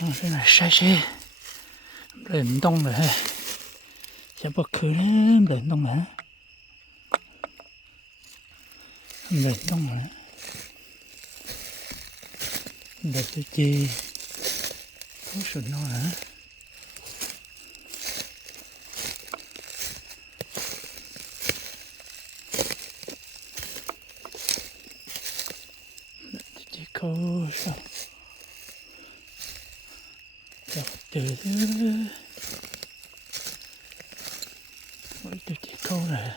这哪晒晒，冷冻了，这不可能冷冻了，冷冻了，冷的鸡，好顺啊！这口上，我这几口了。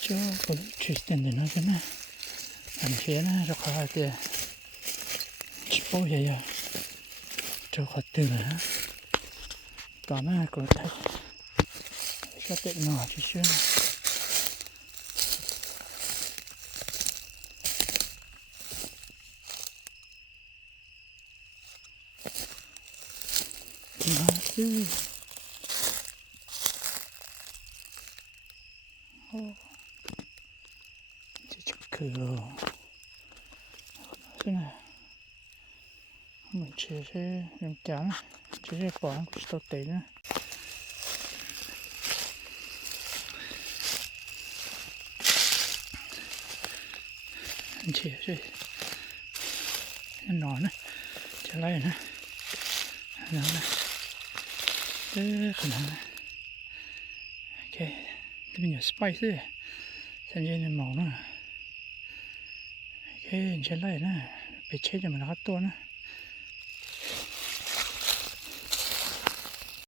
就不去等的那些呢，那些呢就开的，吃饱也要，就开的了。当然，个太，晓得哪去选？哪去？哦，这就可哦，真的。mình chia sẻ những chán chia sẻ quán của tôi tới nữa mình chia sẻ nó nữa trở lại nữa nó này thế khả năng ok thì mình nhớ spice đi xem như màu nữa ok trở lại nữa bị chết cho mình nó to nữa